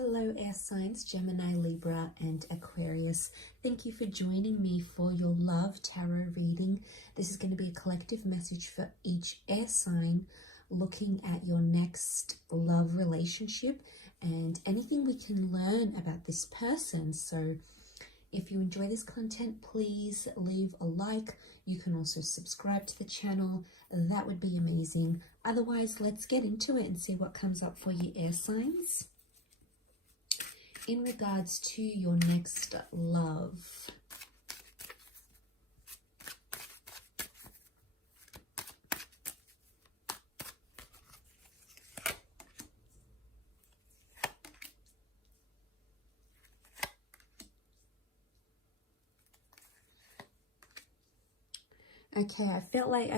Hello air signs, Gemini, Libra and Aquarius. Thank you for joining me for your love tarot reading. This is going to be a collective message for each air sign, looking at your next love relationship and anything we can learn about this person. So if you enjoy this content, please leave a like. You can also subscribe to the channel. That would be amazing. Otherwise, let's get into it and see what comes up for you air signs in regards to your next love. Okay, I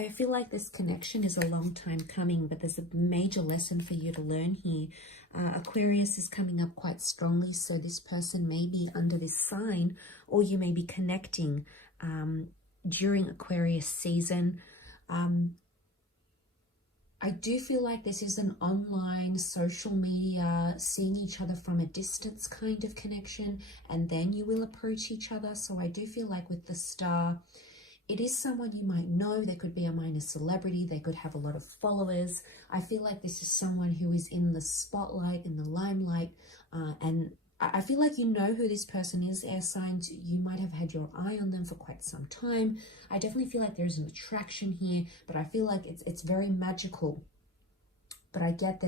feel like this connection is a long time coming, but there's a major lesson for you to learn here. Aquarius is coming up quite strongly, so this person may be under this sign, or you may be connecting during Aquarius season. I do feel like this is an online, social media, seeing each other from a distance kind of connection, and then you will approach each other. So I do feel like with the star, it is someone you might know. They could be a minor celebrity. They could have a lot of followers. I feel like this is someone who is in the spotlight, in the limelight. And I feel like you know who this person is, air signs. You might have had your eye on them for quite some time. I definitely feel like there's an attraction here, but I feel like it's very magical. But I get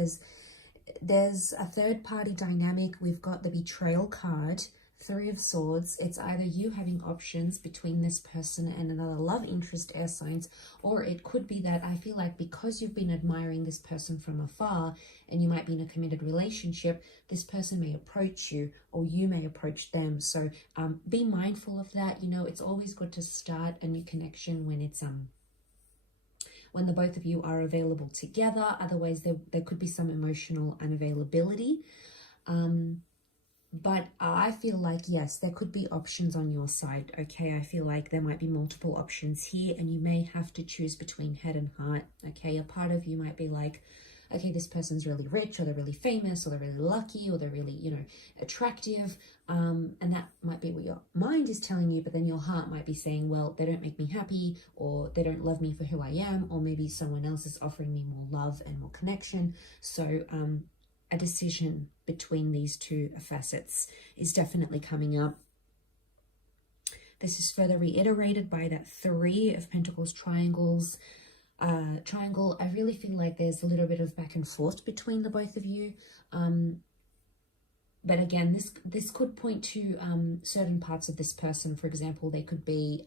there's a third party dynamic. We've got the betrayal card. Three of Swords. It's either you having options between this person and another love interest, air signs, or it could be that I feel like because you've been admiring this person from afar and you might be in a committed relationship, this person may approach you or you may approach them. So be mindful of that. You know, it's always good to start a new connection when it's when the both of you are available together. Otherwise there could be some emotional unavailability. But I feel like, yes, there could be options on your side, okay? I feel like there might be multiple options here and you may have to choose between head and heart, okay? A part of you might be like, okay, this person's really rich, or they're really famous, or they're really lucky, or they're really, you know, attractive. And that might be what your mind is telling you, but then your heart might be saying, well, they don't make me happy, or they don't love me for who I am, or maybe someone else is offering me more love and more connection. So, a decision between these two facets is definitely coming up. This is further reiterated by that Three of Pentacles triangles. Triangle, I really feel like there's a little bit of back and forth between the both of you. But again, this could point to certain parts of this person. For example, they could be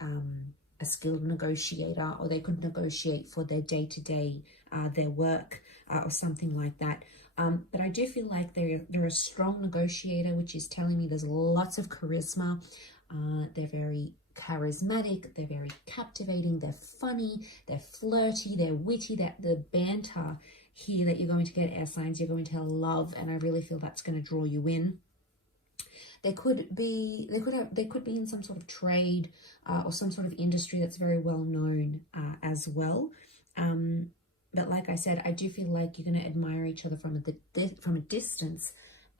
a skilled negotiator, or they could negotiate for their day-to-day, their work, or something like that. But I do feel like they're a strong negotiator, which is telling me there's lots of charisma. They're very charismatic, they're very captivating, they're funny, they're flirty, they're witty. That the banter here that you're going to get, air signs, you're going to love, and I really feel that's going to draw you in. They could be in some sort of trade or some sort of industry that's very well known as well. But like I said, I do feel like you're going to admire each other from a distance,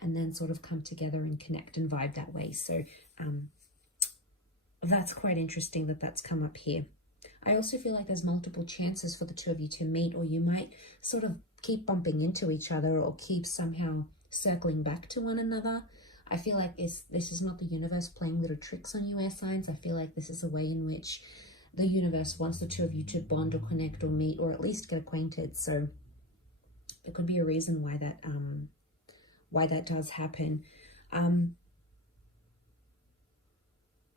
and then sort of come together and connect and vibe that way. So that's quite interesting that that's come up here. I also feel like there's multiple chances for the two of you to meet, or you might sort of keep bumping into each other, or keep somehow circling back to one another. I feel like this is not the universe playing little tricks on you, air signs. I feel like this is a way in which the universe wants the two of you to bond or connect or meet, or at least get acquainted. So there could be a reason why that does happen.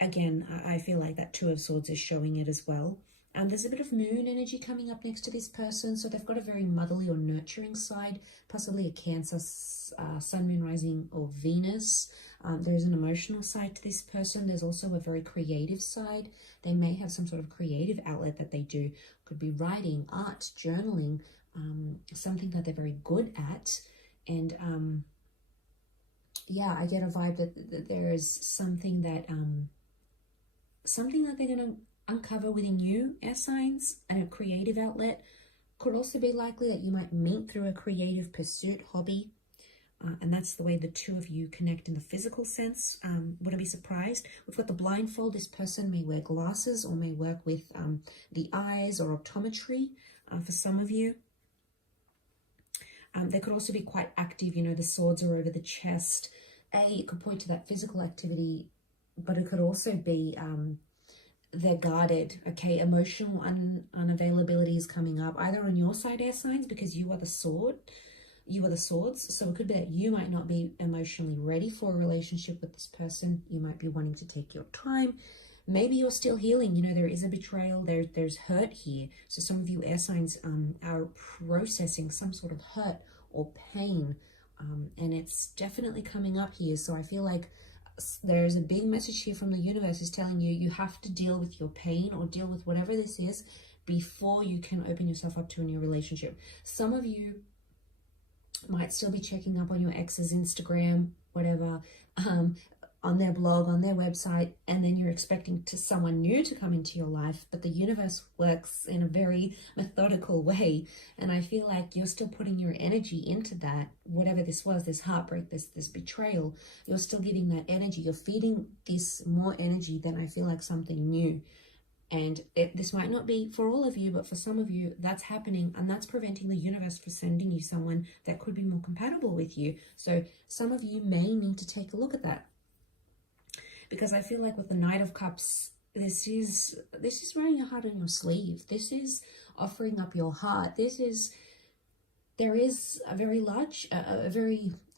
Again, I feel like that Two of Swords is showing it as well. There's a bit of moon energy coming up next to this person. So they've got a very motherly or nurturing side, possibly a Cancer, Sun, Moon, Rising, or Venus. There's an emotional side to this person. There's also a very creative side. They may have some sort of creative outlet that they do. Could be writing, art, journaling, something that they're very good at. And yeah, I get a vibe that there is something that they're going to uncover within you, air signs, and a creative outlet. Could also be likely that you might meet through a creative pursuit, hobby, And that's the way the two of you connect in the physical sense. Wouldn't be surprised. We've got the blindfold. This person may wear glasses or may work with the eyes or optometry for some of you. They could also be quite active. You know, the swords are over the chest. It could point to that physical activity, but it could also be they're guarded. Okay, emotional unavailability is coming up, either on your side, air signs, because you are the sword. You are the swords. So it could be that you might not be emotionally ready for a relationship with this person. You might be wanting to take your time. Maybe you're still healing. You know, there is a betrayal. There's hurt here. So some of you air signs are processing some sort of hurt or pain. And it's definitely coming up here. So I feel like there's a big message here from the universe is telling you, you have to deal with your pain or deal with whatever this is before you can open yourself up to a new relationship. Some of you might still be checking up on your ex's Instagram, whatever, on their blog, on their website, and then you're expecting someone new to come into your life, but the universe works in a very methodical way, and I feel like you're still putting your energy into that, whatever this was, this heartbreak, this betrayal, you're still giving that energy, you're feeding this more energy than I feel like something new. And this might not be for all of you, but for some of you, that's happening, and that's preventing the universe from sending you someone that could be more compatible with you. So some of you may need to take a look at that, because I feel like with the Knight of Cups, this is wearing your heart on your sleeve. This is offering up your heart. There is a very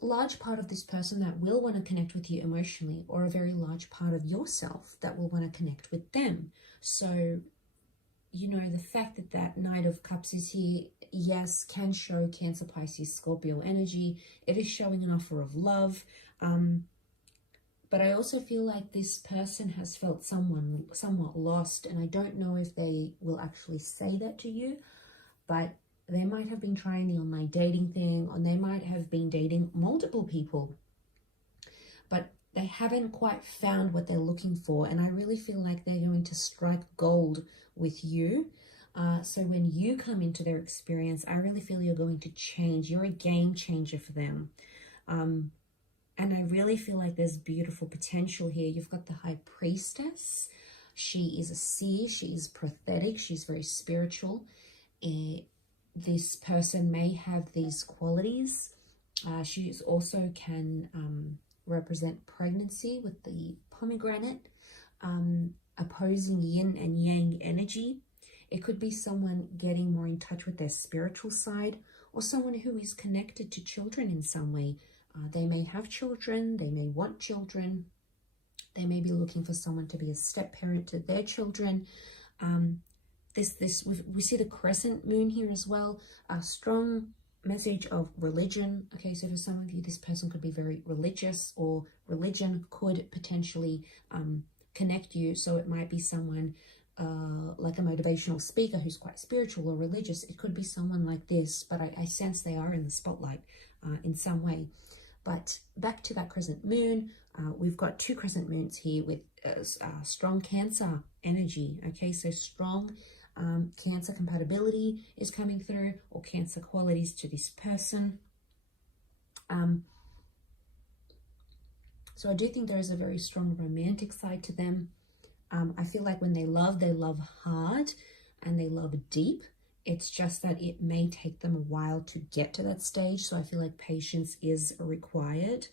large part of this person that will want to connect with you emotionally, or a very large part of yourself that will want to connect with them. So, you know, the fact that that Knight of Cups is here, yes, can show Cancer, Pisces, Scorpio energy. It is showing an offer of love. But I also feel like this person has felt somewhat lost, and I don't know if they will actually say that to you, but they might have been trying the online dating thing, or they might have been dating multiple people, but they haven't quite found what they're looking for. And I really feel like they're going to strike gold with you. So when you come into their experience, I really feel you're going to change. You're a game changer for them. And I really feel like there's beautiful potential here. You've got the High Priestess. She is a seer. She is prophetic. She's very spiritual. This person may have these qualities. She also can represent pregnancy with the pomegranate, opposing yin and yang energy. It could be someone getting more in touch with their spiritual side, or someone who is connected to children in some way. They may have children, they may want children, they may be looking for someone to be a step parent to their children. We see the crescent moon here as well, a strong message of religion. Okay, so for some of you, this person could be very religious, or religion could potentially connect you. So it might be someone like a motivational speaker who's quite spiritual or religious. It could be someone like this, but I sense they are in the spotlight in some way. But back to that crescent moon, we've got two crescent moons here with strong Cancer energy. Okay, so strong Cancer compatibility is coming through, or Cancer qualities to this person. So I do think there is a very strong romantic side to them. I feel like when they love hard and they love deep. It's just that it may take them a while to get to that stage. So I feel like patience is required.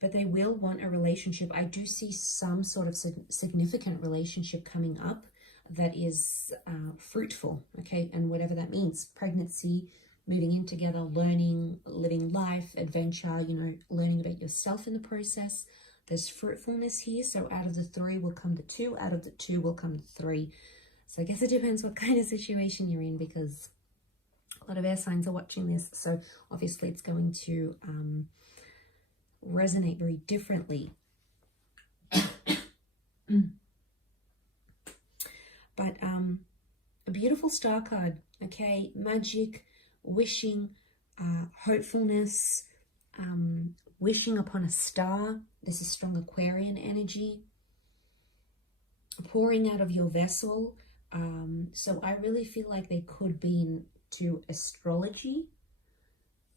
But they will want a relationship. I do see some sort of significant relationship coming up that is fruitful, okay? And whatever that means, pregnancy, moving in together, learning, living life, adventure, you know, learning about yourself in the process. There's fruitfulness here. So out of the 3 will come the 2. Out of the 2 will come the 3. So I guess it depends what kind of situation you're in, because a lot of air signs are watching this. So obviously it's going to resonate very differently. But a beautiful star card, okay? Magic, wishing, hopefulness, wishing upon a star. This is strong Aquarian energy. Pouring out of your vessel. So I really feel like they could be in to astrology.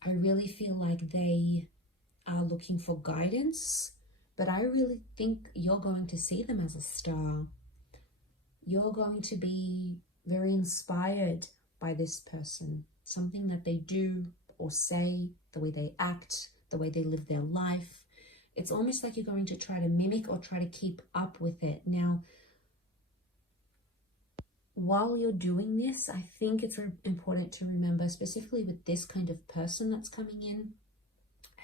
I really feel like they are looking for guidance, but I really think you're going to see them as a star. You're going to be very inspired by this person, something that they do or say, the way they act, the way they live their life. It's almost like you're going to try to mimic or try to keep up with it. Now, while you're doing this, I think it's important to remember, specifically with this kind of person that's coming in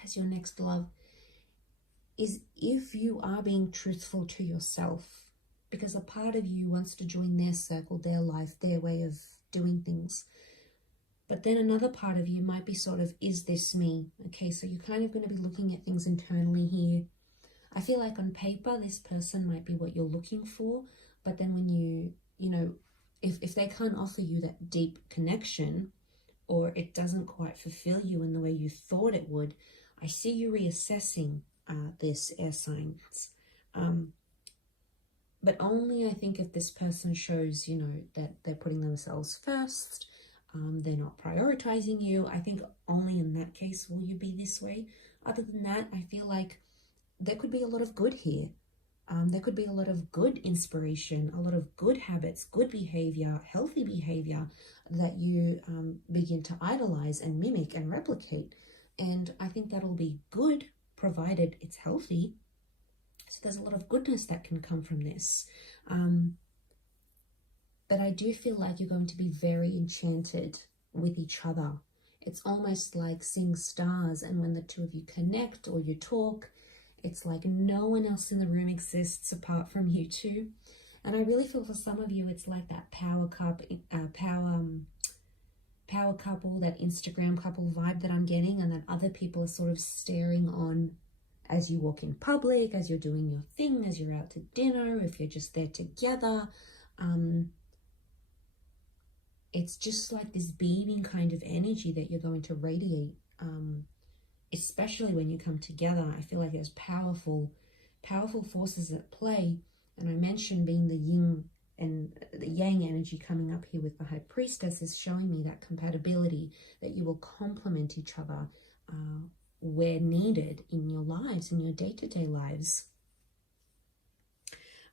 as your next love, is if you are being truthful to yourself, because a part of you wants to join their circle, their life, their way of doing things. But then another part of you might be sort of, is this me? Okay, so you're kind of going to be looking at things internally here. I feel like on paper, this person might be what you're looking for. But then when you know, if they can't offer you that deep connection, or it doesn't quite fulfill you in the way you thought it would, I see you reassessing this, air signs. But only, I think, if this person shows, you know, that they're putting themselves first, they're not prioritizing you. I think only in that case will you be this way. Other than that, I feel like there could be a lot of good here. There could be a lot of good inspiration, a lot of good habits, good behavior, healthy behavior that you begin to idolize and mimic and replicate. And I think that'll be good, provided it's healthy. So there's a lot of goodness that can come from this. But I do feel like you're going to be very enchanted with each other. It's almost like seeing stars, and when the two of you connect or you talk, it's like no one else in the room exists apart from you two. And I really feel for some of you, it's like that power couple, that Instagram couple vibe that I'm getting, and that other people are sort of staring on as you walk in public, as you're doing your thing, as you're out to dinner, if you're just there together. It's just like this beaming kind of energy that you're going to radiate, especially when you come together. I feel like there's powerful forces at play. And I mentioned being the yin and the yang energy coming up here with the High Priestess is showing me that compatibility, that you will complement each other where needed in your lives, in your day-to-day lives.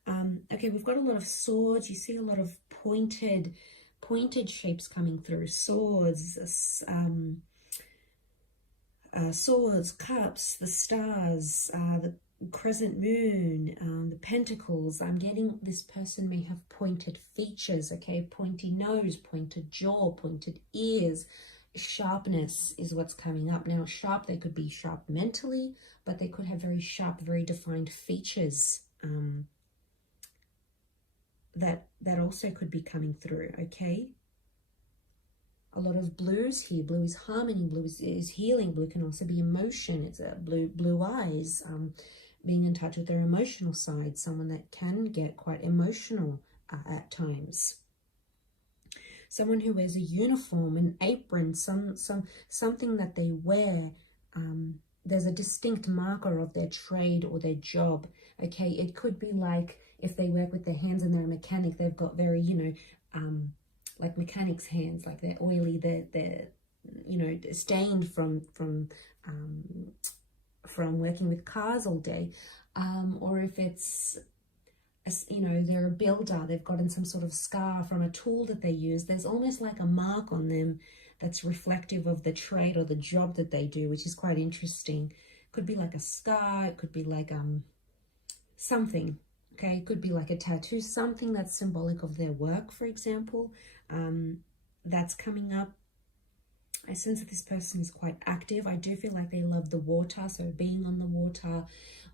Okay, we've got a lot of swords. You see a lot of pointed shapes coming through. Swords, swords, cups, the stars, the crescent moon, the pentacles. I'm getting this person may have pointed features, okay? Pointy nose, pointed jaw, pointed ears. Sharpness is what's coming up. Now, sharp, they could be sharp mentally, but they could have very sharp, very defined features that also could be coming through, okay? A lot of blues here. Blue is harmony, blue is healing, blue can also be emotion. It's a blue eyes, being in touch with their emotional side, someone that can get quite emotional at times. Someone who wears a uniform, an apron, something that they wear. There's a distinct marker of their trade or their job, okay? It could be like if they work with their hands and they're a mechanic, they've got very, you know, like mechanics' hands, like they're oily, they're you know, stained from working with cars all day. Or if it's, you know, they're a builder, they've gotten some sort of scar from a tool that they use. There's almost like a mark on them that's reflective of the trade or the job that they do, which is quite interesting. Could be like a scar, it could be like something, okay? It could be like a tattoo, something that's symbolic of their work, for example. That's coming up. I sense that this person is quite active. I do feel like they love the water, so being on the water,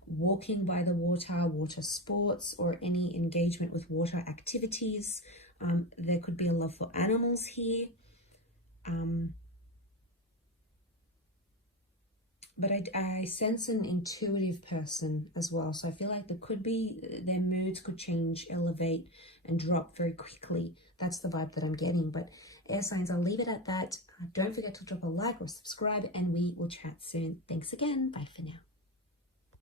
walking by the water, water sports, or any engagement with water activities. There could be a love for animals here. But I sense an intuitive person as well. So I feel like there could be, their moods could change, elevate, and drop very quickly. That's the vibe that I'm getting. But air signs, I'll leave it at that. Don't forget to drop a like or subscribe, and we will chat soon. Thanks again. Bye for now.